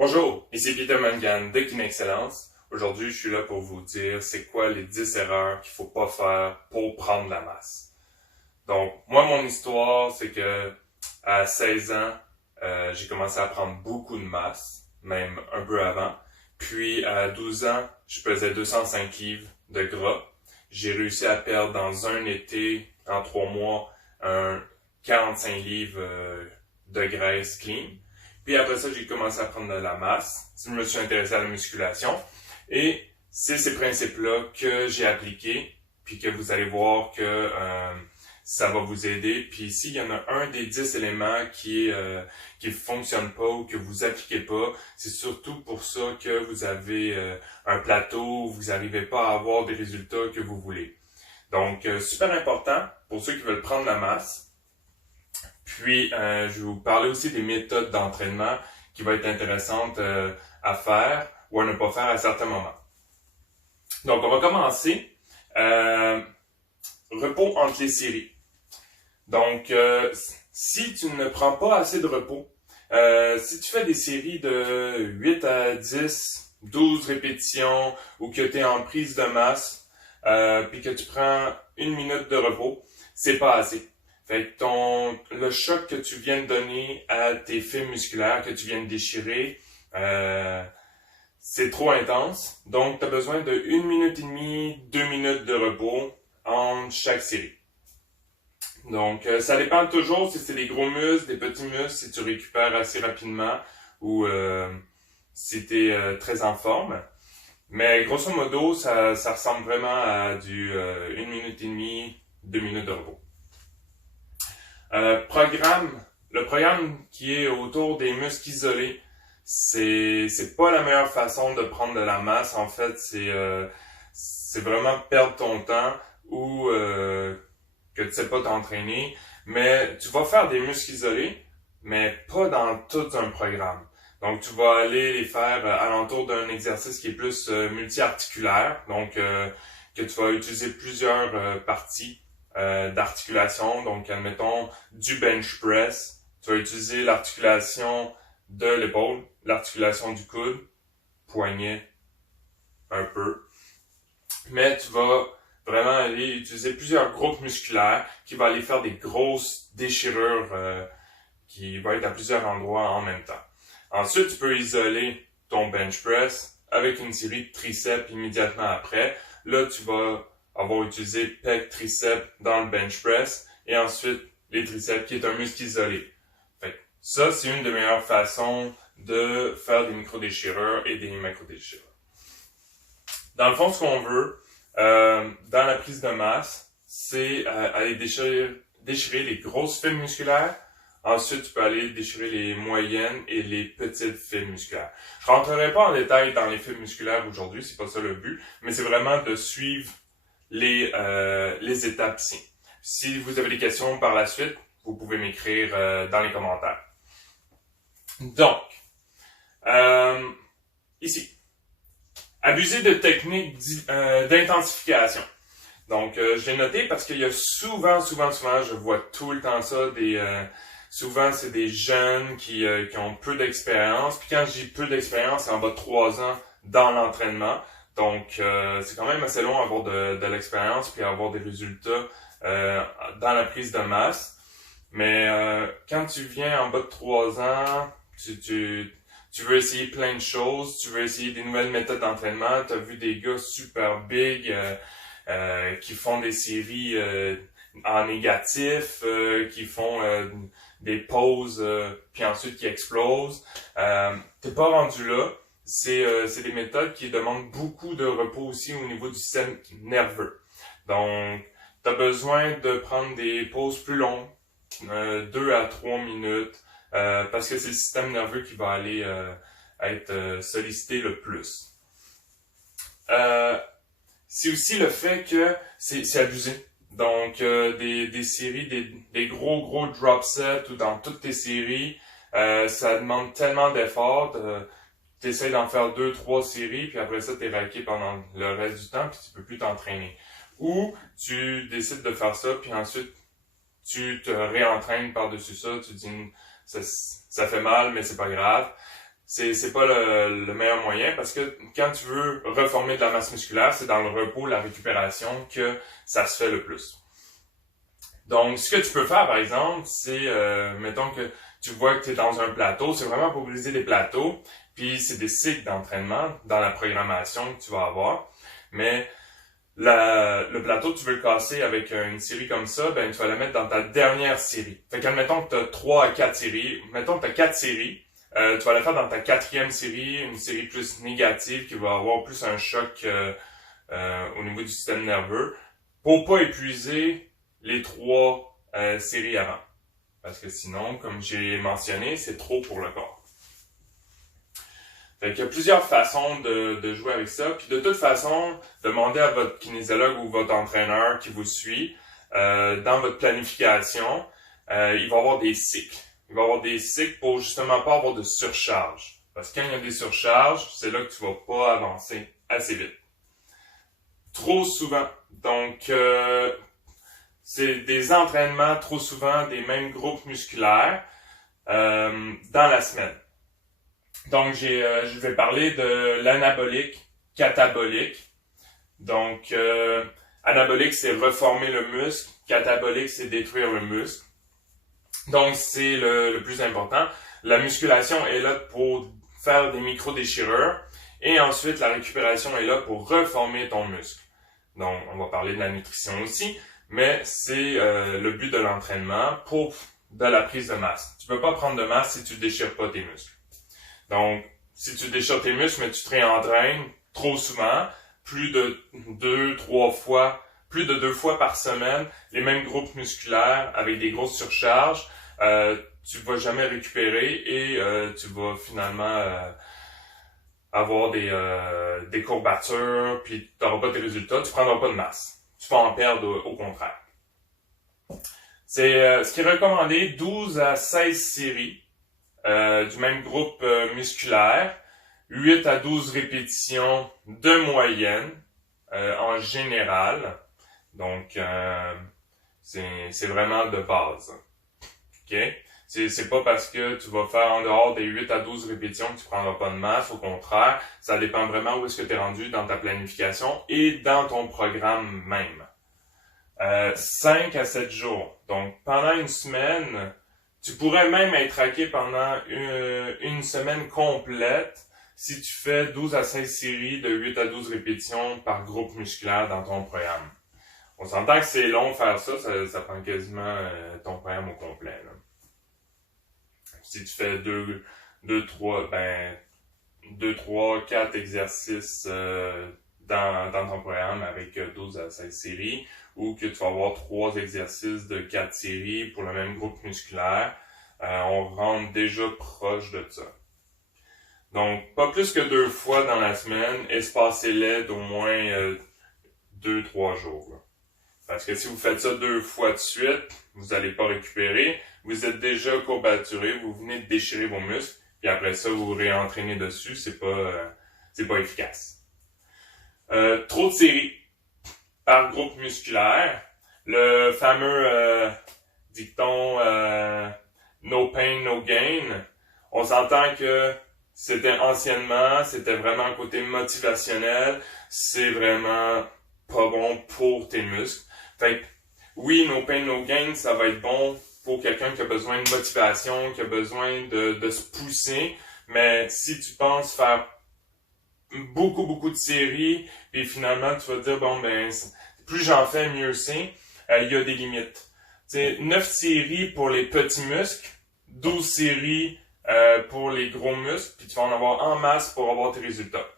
Bonjour, ici Peter Mangan de KineXcellence. Aujourd'hui, je suis là pour vous dire c'est quoi les 10 erreurs qu'il faut pas faire pour prendre la masse. Donc, moi, mon histoire, c'est que à 16 ans, j'ai commencé à prendre beaucoup de masse, même un peu avant. Puis, à 12 ans, je pesais 205 livres de gras. J'ai réussi à perdre dans un été, en 3 mois, 45 livres de graisse clean. Puis après ça, j'ai commencé à prendre de la masse. Je me suis intéressé à la musculation. Et c'est ces principes-là que j'ai appliqués, puis que vous allez voir que ça va vous aider. Puis s'il y en a un des 10 éléments qui fonctionne pas ou que vous appliquez pas, c'est surtout pour ça que vous avez un plateau où vous n'arrivez pas à avoir des résultats que vous voulez. Donc, super important pour ceux qui veulent prendre la masse. Puis, je vais vous parler aussi des méthodes d'entraînement qui vont être intéressantes à faire ou à ne pas faire à certains moments. Donc, on va commencer. Repos entre les séries. Donc, si tu ne prends pas assez de repos, si tu fais des séries de 8 à 10, 12 répétitions ou que tu es en prise de masse, puis que tu prends 1 minute de repos, c'est pas assez. Fait que le choc que tu viens de donner à tes fibres musculaires, que tu viens de déchirer, c'est trop intense. Donc, tu as besoin de 1 minute et demie, 2 minutes de repos entre chaque série. Donc, ça dépend toujours si c'est des gros muscles, des petits muscles, si tu récupères assez rapidement ou si tu es très en forme. Mais grosso modo, ça ressemble vraiment à du 1 minute et demie, 2 minutes de repos. Le programme qui est autour des muscles isolés, c'est pas la meilleure façon de prendre de la masse. En fait, c'est vraiment perdre ton temps ou que tu sais pas t'entraîner. Mais tu vas faire des muscles isolés, mais pas dans tout un programme. Donc, tu vas aller les faire alentour d'un exercice qui est plus multi-articulaire. Donc, que tu vas utiliser plusieurs parties d'articulation. Donc, admettons, du bench press. Tu vas utiliser l'articulation de l'épaule, l'articulation du coude, poignet, un peu. Mais tu vas vraiment aller utiliser plusieurs groupes musculaires qui vont aller faire des grosses déchirures qui vont être à plusieurs endroits en même temps. Ensuite, tu peux isoler ton bench press avec une série de triceps immédiatement après. Là, tu vas avoir utilisé pec, triceps dans le bench press et ensuite les triceps qui est un muscle isolé. Fait que ça, c'est une des meilleures façons de faire des micro-déchirures et des macro-déchirures. Dans le fond, ce qu'on veut dans la prise de masse, c'est aller déchirer les grosses fibres musculaires. Ensuite, tu peux aller déchirer les moyennes et les petites fibres musculaires. Je rentrerai pas en détail dans les fibres musculaires aujourd'hui, c'est pas ça le but, mais c'est vraiment de suivre les étapes ici. Si vous avez des questions par la suite, vous pouvez m'écrire dans les commentaires. Donc, ici, abuser de techniques d'intensification. Donc, je l'ai noté parce qu'il y a souvent, je vois tout le temps ça, souvent c'est des jeunes qui ont peu d'expérience. Puis quand je dis peu d'expérience, c'est en bas de 3 ans dans l'entraînement. Donc, c'est quand même assez long avoir de l'expérience puis avoir des résultats dans la prise de masse. Mais quand tu viens en bas de 3 ans, tu veux essayer plein de choses, tu veux essayer des nouvelles méthodes d'entraînement. Tu as vu des gars super big qui font des séries en négatif, qui font des pauses puis ensuite qui explosent. T'es pas rendu là. C'est des méthodes qui demandent beaucoup de repos aussi au niveau du système nerveux. Donc, tu as besoin de prendre des pauses plus longues, 2 à 3 minutes, parce que c'est le système nerveux qui va aller être sollicité le plus. C'est aussi le fait que c'est abusé. Donc, des séries, des gros drop sets ou dans toutes tes séries, ça demande tellement d'efforts. Tu essaies d'en faire 2-3 séries, puis après ça, tu es raqué pendant le reste du temps, puis tu peux plus t'entraîner. Ou tu décides de faire ça, puis ensuite, tu te réentraînes par-dessus ça, tu dis ça fait mal, mais c'est pas grave. c'est pas le meilleur moyen parce que quand tu veux reformer de la masse musculaire, c'est dans le repos, la récupération que ça se fait le plus. Donc, ce que tu peux faire, par exemple, c'est, mettons que tu vois que tu es dans un plateau, c'est vraiment pour briser les plateaux, puis c'est des cycles d'entraînement dans la programmation que tu vas avoir, mais le plateau, tu veux le casser avec une série comme ça, ben tu vas la mettre dans ta dernière série. Fait qu'admettons que tu as 3 à 4 séries, mettons que tu as 4 séries, tu vas la faire dans ta 4e série, une série plus négative qui va avoir plus un choc au niveau du système nerveux, pour pas épuiser les 3 séries avant. Parce que sinon, comme j'ai mentionné, c'est trop pour le corps. Fait qu'il y a plusieurs façons de jouer avec ça. Puis de toute façon, demandez à votre kinésiologue ou votre entraîneur qui vous suit, dans votre planification, il va y avoir des cycles. Il va y avoir des cycles pour justement pas avoir de surcharge. Parce que quand il y a des surcharges, c'est là que tu vas pas avancer assez vite. Trop souvent. Donc, c'est des entraînements trop souvent des mêmes groupes musculaires dans la semaine. Donc, je vais parler de l'anabolique, catabolique. Donc, anabolique, c'est reformer le muscle. Catabolique, c'est détruire le muscle. Donc, c'est le plus important. La musculation est là pour faire des micro-déchirures. Et ensuite, la récupération est là pour reformer ton muscle. Donc, on va parler de la nutrition aussi. Mais c'est le but de l'entraînement pour de la prise de masse. Tu peux pas prendre de masse si tu déchires pas tes muscles. Donc, si tu déchires tes muscles, mais tu te réentraînes trop souvent, plus de 2 fois par semaine, les mêmes groupes musculaires avec des grosses surcharges, tu vas jamais récupérer et tu vas finalement avoir des courbatures, puis tu n'auras pas tes résultats, tu prendras pas de masse. Tu vas en perdre au contraire. C'est ce qui est recommandé, 12 à 16 séries du même groupe musculaire, 8 à 12 répétitions de moyenne en général. Donc, c'est vraiment de base. OK? C'est pas parce que tu vas faire en dehors des 8 à 12 répétitions que tu prendras pas de masse. Au contraire, ça dépend vraiment où est-ce que tu es rendu dans ta planification et dans ton programme même. 5 à 7 jours. Donc, pendant une semaine, tu pourrais même être traqué pendant une semaine complète si tu fais 12 à 16 séries de 8 à 12 répétitions par groupe musculaire dans ton programme. On s'entend que c'est long faire ça, ça prend quasiment ton programme au complet, là. Si tu fais 2, 3, 4 exercices dans ton programme avec 12 à 16 séries, ou que tu vas avoir 3 exercices de 4 séries pour le même groupe musculaire, on rentre déjà proche de ça. Donc, pas plus que 2 fois dans la semaine, espacez-les d'au moins 2-3 jours, là. Parce que si vous faites ça 2 fois de suite, vous n'allez pas récupérer. Vous êtes déjà courbaturé, vous venez de déchirer vos muscles, puis après ça, vous vous réentraînez dessus, c'est pas efficace. Trop de séries par groupe musculaire. Le fameux dicton no pain, no gain. On s'entend que c'était vraiment côté motivationnel, c'est vraiment pas bon pour tes muscles. Fait que, oui, no pain, no gain, ça va être bon pour quelqu'un qui a besoin de motivation, qui a besoin de se pousser, mais si tu penses faire beaucoup de séries, puis finalement tu vas te dire, bon ben, plus j'en fais, mieux c'est, il y a des limites. T'sais, 9 séries pour les petits muscles, 12 séries pour les gros muscles, puis tu vas en avoir en masse pour avoir tes résultats.